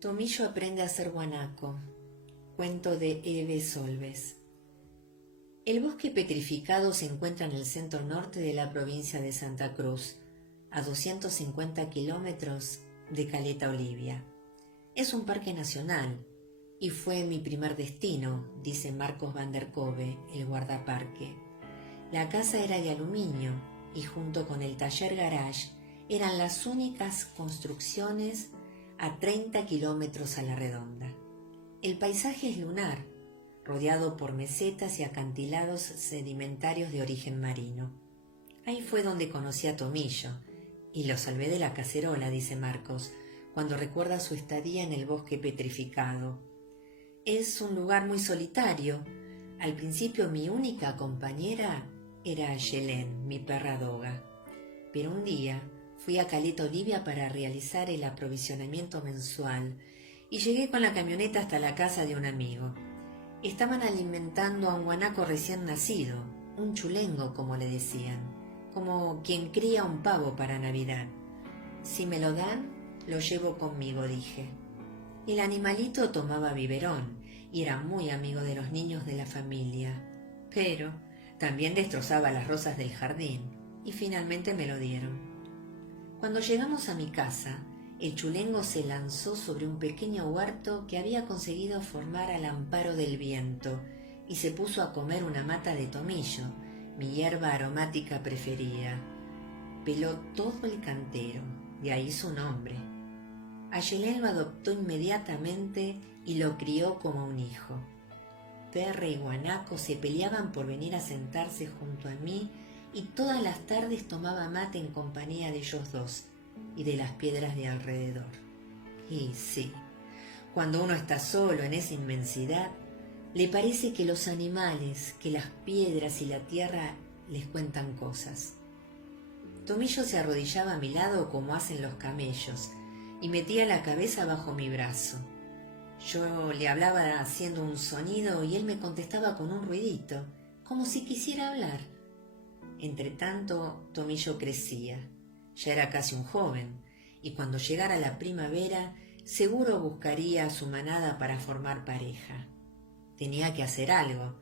Tomillo aprende a ser guanaco. Cuento de Eve Solves. El bosque petrificado se encuentra en el centro norte de la provincia de Santa Cruz, a 250 kilómetros de Caleta Olivia. Es un parque nacional y fue mi primer destino, dice Marcos van der Kove, el guardaparque. La casa era de aluminio y junto con el taller garage eran las únicas construcciones a 30 kilómetros a la redonda. El paisaje es lunar, rodeado por mesetas y acantilados sedimentarios de origen marino. Ahí fue donde conocí a Tomillo, y lo salvé de la cacerola, dice Marcos, cuando recuerda su estadía en el bosque petrificado. Es un lugar muy solitario. Al principio mi única compañera era Yelén, mi perra doga. Pero un día fui a Caleta Olivia para realizar el aprovisionamiento mensual y llegué con la camioneta hasta la casa de un amigo. Estaban alimentando a un guanaco recién nacido, un chulengo como le decían, como quien cría un pavo para Navidad. Si me lo dan, lo llevo conmigo, dije. El animalito tomaba biberón y era muy amigo de los niños de la familia, pero también destrozaba las rosas del jardín y finalmente me lo dieron. Cuando llegamos a mi casa, el chulengo se lanzó sobre un pequeño huerto que había conseguido formar al amparo del viento y se puso a comer una mata de tomillo, mi hierba aromática preferida. Peló todo el cantero, de ahí su nombre. Ayelén lo adoptó inmediatamente y lo crió como un hijo. Perra y guanaco se peleaban por venir a sentarse junto a mí y todas las tardes tomaba mate en compañía de ellos dos y de las piedras de alrededor. Y sí, cuando uno está solo en esa inmensidad, le parece que los animales, que las piedras y la tierra les cuentan cosas. Tomillo se arrodillaba a mi lado como hacen los camellos y metía la cabeza bajo mi brazo. Yo le hablaba haciendo un sonido y él me contestaba con un ruidito, como si quisiera hablar. Entretanto, Tomillo crecía. Ya era casi un joven, y cuando llegara la primavera, seguro buscaría a su manada para formar pareja. Tenía que hacer algo.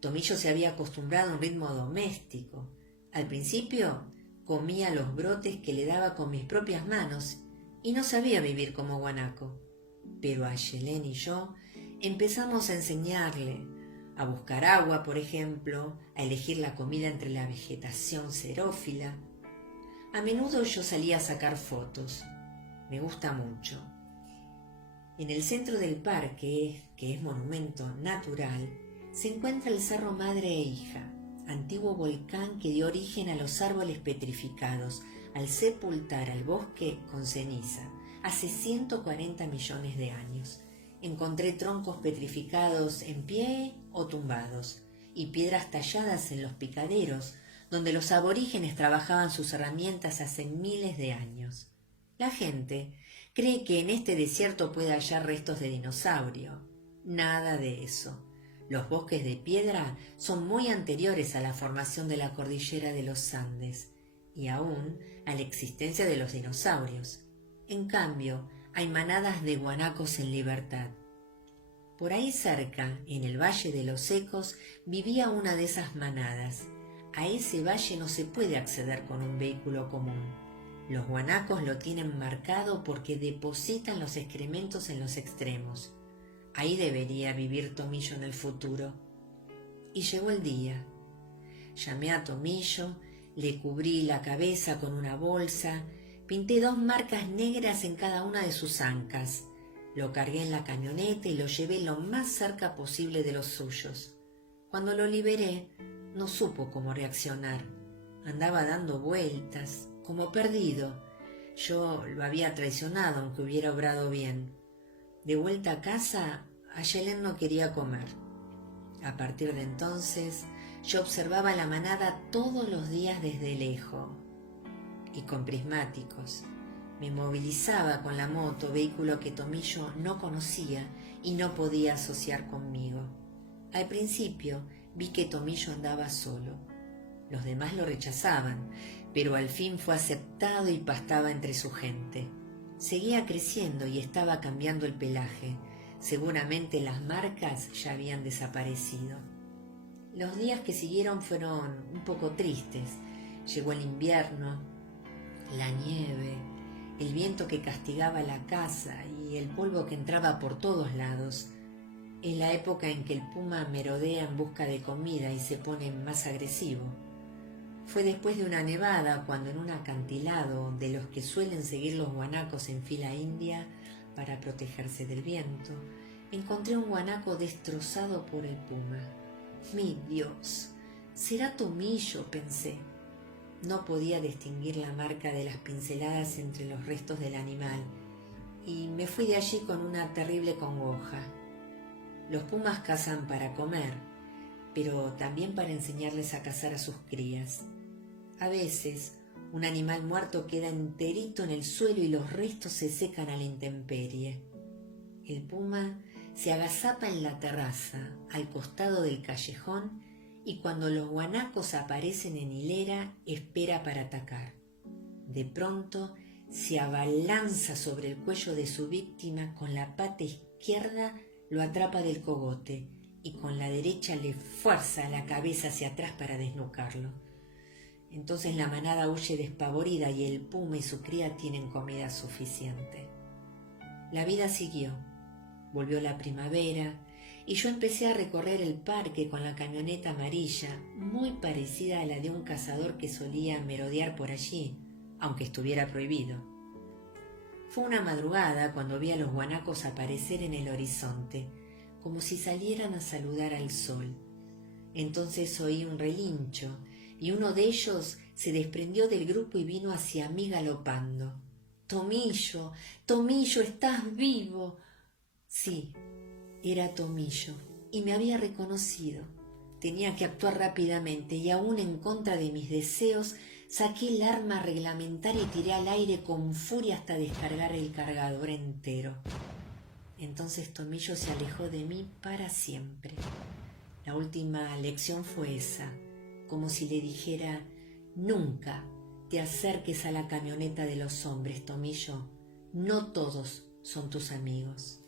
Tomillo se había acostumbrado a un ritmo doméstico. Al principio, comía los brotes que le daba con mis propias manos y no sabía vivir como guanaco. Pero Ayelén y yo empezamos a enseñarle a buscar agua, por ejemplo, a elegir la comida entre la vegetación xerófila. A menudo yo salía a sacar fotos. Me gusta mucho. En el centro del parque, que es monumento natural, se encuentra el Cerro Madre e Hija, antiguo volcán que dio origen a los árboles petrificados al sepultar al bosque con ceniza hace 140 millones de años. Encontré troncos petrificados en pie o tumbados y piedras talladas en los picaderos donde los aborígenes trabajaban sus herramientas hace miles de años. La gente cree que en este desierto puede hallar restos de dinosaurio. Nada de eso. Los bosques de piedra son muy anteriores a la formación de la cordillera de los Andes y aún a la existencia de los dinosaurios. En cambio, hay manadas de guanacos en libertad. Por ahí cerca, en el Valle de los Ecos, vivía una de esas manadas. A ese valle no se puede acceder con un vehículo común. Los guanacos lo tienen marcado porque depositan los excrementos en los extremos. Ahí debería vivir Tomillo en el futuro. Y llegó el día. Llamé a Tomillo, le cubrí la cabeza con una bolsa, pinté 2 marcas negras en cada una de sus ancas. Lo cargué en la camioneta y lo llevé lo más cerca posible de los suyos. Cuando lo liberé, no supo cómo reaccionar. Andaba dando vueltas, como perdido. Yo lo había traicionado, aunque hubiera obrado bien. De vuelta a casa, Ayelén no quería comer. A partir de entonces, yo observaba la manada todos los días desde lejos y con prismáticos. Me movilizaba con la moto, vehículo que Tomillo no conocía y no podía asociar conmigo. Al principio vi que Tomillo andaba solo. Los demás lo rechazaban, pero al fin fue aceptado y pastaba entre su gente. Seguía creciendo y estaba cambiando el pelaje. Seguramente las marcas ya habían desaparecido. Los días que siguieron fueron un poco tristes. Llegó el invierno, la nieve, el viento que castigaba la casa y el polvo que entraba por todos lados. Es la época en que el puma merodea en busca de comida y se pone más agresivo. Fue después de una nevada cuando en un acantilado de los que suelen seguir los guanacos en fila india para protegerse del viento, encontré un guanaco destrozado por el puma. ¡Mi Dios! ¿Será Tomillo?, pensé. No podía distinguir la marca de las pinceladas entre los restos del animal y me fui de allí con una terrible congoja. Los pumas cazan para comer, pero también para enseñarles a cazar a sus crías. A veces, un animal muerto queda enterito en el suelo y los restos se secan a la intemperie. El puma se agazapa en la terraza, al costado del callejón, y cuando los guanacos aparecen en hilera, espera para atacar. De pronto, se abalanza sobre el cuello de su víctima, con la pata izquierda lo atrapa del cogote y con la derecha le fuerza la cabeza hacia atrás para desnucarlo. Entonces la manada huye despavorida y el puma y su cría tienen comida suficiente. La vida siguió. Volvió la primavera y yo empecé a recorrer el parque con la camioneta amarilla, muy parecida a la de un cazador que solía merodear por allí, aunque estuviera prohibido. Fue una madrugada cuando vi a los guanacos aparecer en el horizonte, como si salieran a saludar al sol. Entonces oí un relincho y uno de ellos se desprendió del grupo y vino hacia mí galopando. «Tomillo, Tomillo, ¿estás vivo?» Sí, era Tomillo y me había reconocido. Tenía que actuar rápidamente y aún en contra de mis deseos saqué el arma reglamentaria y tiré al aire con furia hasta descargar el cargador entero. Entonces Tomillo se alejó de mí para siempre. La última lección fue esa, como si le dijera: nunca te acerques a la camioneta de los hombres, Tomillo. No todos son tus amigos.